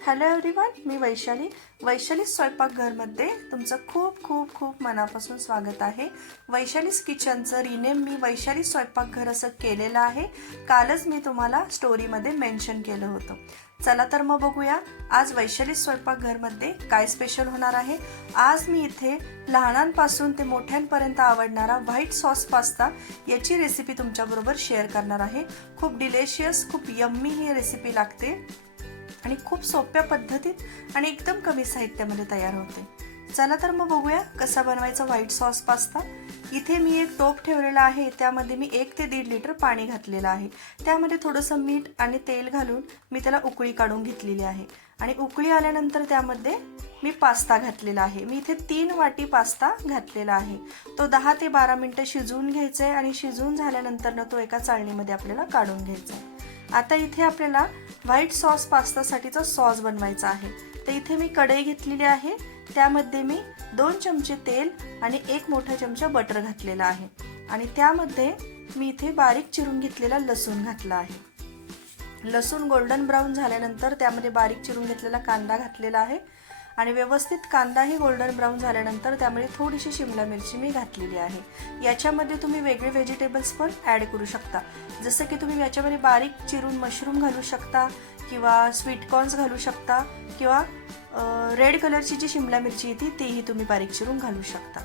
Hello everyone, मी वैशाली स्वयंपाकघरमध्ये तुमचं खूप खूप खूप मनापासून स्वागत आहे। वैशालीज किचनचं रिनेम मी वैशाली स्वयंपाकघर असं केलेलं आहे। कालच मी तुम्हाला स्टोरीमध्ये मेन्शन केलं होतं। चला तर मग बघूया आज वैशाली स्वयंपाकघरमध्ये काय स्पेशल होणार आहे। आज मी इथे लहानांपासून ते मोठ्यांपर्यंत आवडणारा व्हाईट सॉस पास्ता याची रेसिपी तुमच्याबरोबर शेअर करणार आहे। खूप डिलिशियस, खूप यम्मी ही रेसिपी लागते आणि खूप सोप्या पद्धतीत आणि एकदम कमी साहित्यामध्ये तयार होते। चला तर मग बघूया कसा बनवायचा व्हाईट सॉस पास्ता। इथे मी एक टोप ठेवलेला आहे, त्यामध्ये मी 1 ते 1.5 लिटर पाणी घातलेलं आहे। त्यामध्ये थोडंसं मीठ आणि तेल घालून मी त्याला उकळी काढून घेतलेली आहे आणि उकळी आल्यानंतर त्यामध्ये मी पास्ता घातलेला आहे। मी इथे 3 वाटी पास्ता घातलेला आहे। तो 10 ते 12 मिनिटं शिजवून घ्यायचा आहे आणि शिजवून झाल्यानंतर तो एका चाळणीमध्ये आपल्याला काढून घ्यायचा आहे। आता इथे आपल्याला व्हाईट सॉस पास्तासाठीचा सॉस बनवायचा आहे। तर इथे मी कढई घेतलेली आहे, त्यामध्ये मी 2 चमचे तेल आणि 1 मोठा चमचा बटर घातलेला आहे आणि त्यामध्ये मी इथे बारीक चिरून घेतलेला लसूण घातला आहे। लसूण गोल्डन ब्राऊन झाल्यानंतर त्यामध्ये बारीक चिरून घेतलेला कांदा घातलेला आहे आणि व्यवस्थित कांदाही गोल्डन ब्राऊन झाल्यानंतर त्यामध्ये थोडीशी शिमला मिरची मी घातलेली आहे। याच्यामध्ये तुम्ही वेगळे व्हेजिटेबल्स पण ॲड करू शकता, जसं की तुम्ही याच्यामध्ये बारीक चिरून मशरूम घालू शकता किंवा स्वीट कॉर्न्स घालू शकता किंवा रेड कलरची जी शिमला मिरची येते तीही तुम्ही बारीक चिरून घालू शकता।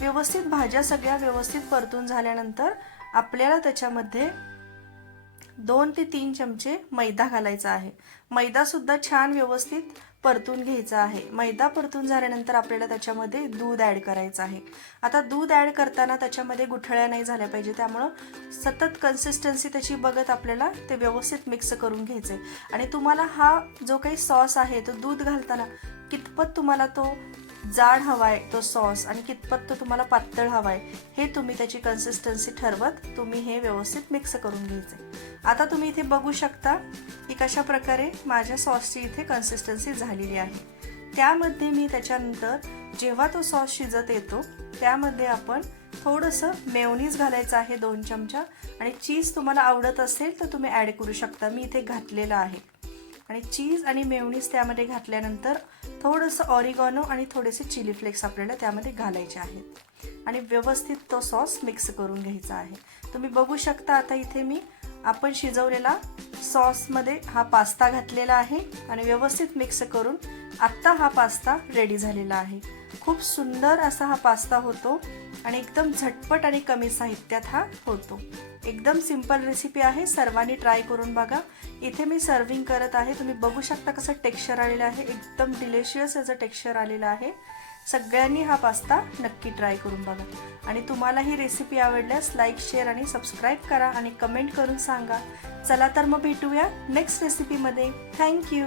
व्यवस्थित भाज्या सगळ्या व्यवस्थित परतून झाल्यानंतर आपल्याला त्याच्यामध्ये 2 ते 3 चमचे मैदा घालायचा आहे। मैदा सुद्धा छान व्यवस्थित परतून घ्यायचा आहे। मैदा परतून झाल्यानंतर आपल्याला त्याच्यामध्ये दूध ॲड करायचं आहे। आता दूध ॲड करताना त्याच्यामध्ये गुठळ्या नाही झाल्या पाहिजे, त्यामुळं सतत कन्सिस्टन्सी त्याची बघत आपल्याला ते व्यवस्थित मिक्स करून घ्यायचं आहे। आणि तुम्हाला हा जो काही सॉस आहे तो दूध घालताना कितपत तुम्हाला तो जाड हवाय तो सॉस आणि कितपत तो तुम्हाला पातळ हवाय हे तुम्ही त्याची कन्सिस्टन्सी ठरवत तुम्ही हे व्यवस्थित मिक्स करून घ्यायचे। आता तुम्ही इथे बघू शकता की कशा प्रकारे माझ्या सॉसची इथे कन्सिस्टन्सी झालेली आहे। त्यामध्ये मी त्याच्यानंतर जेव्हा तो सॉस शिजत येतो त्यामध्ये आपण थोडंसं मेयोनीज घालायचं आहे 2 चमचा आणि चीज तुम्हाला आवडत असेल तर तुम्ही ॲड करू शकता। मी इथे घातलेलं आहे आणि चीज आणि मेयोनीज त्यामध्ये घातल्यानंतर थोडंसं ऑरिगॅनो आणि थोडेसे चिली फ्लेक्स आपल्याला त्यामध्ये घालायचे आहेत आणि व्यवस्थित तो सॉस मिक्स करून घ्यायचा आहे। तुम्ही बघू शकता आता इथे मी आपण शिजवलेला सॉसमध्ये हा पास्ता घातलेला आहे आणि व्यवस्थित मिक्स करून आत्ता हा पास्ता रेडी झालेला आहे। खूप सुंदर असा हा पास्ता होतो आणि एकदम झटपट आणि कमी साहित्यात हा होतो। एकदम सिंपल रेसिपी आहे, सर्वांनी ट्राय करून बघा। इथे मी सर्विंग करत आहे, तुम्ही बघू शकता कसं टेक्स्चर आलेलं आहे, एकदम डिलिशियस याचं टेक्स्चर आलेलं आहे। सगळ्यांनी हा पास्ता नक्की ट्राय करून बघा आणि तुम्हाला ही रेसिपी आवडल्यास लाईक, शेअर आणि सबस्क्राईब करा आणि कमेंट करून सांगा। चला तर मग भेटूया नेक्स्ट रेसिपीमध्ये। थँक्यू।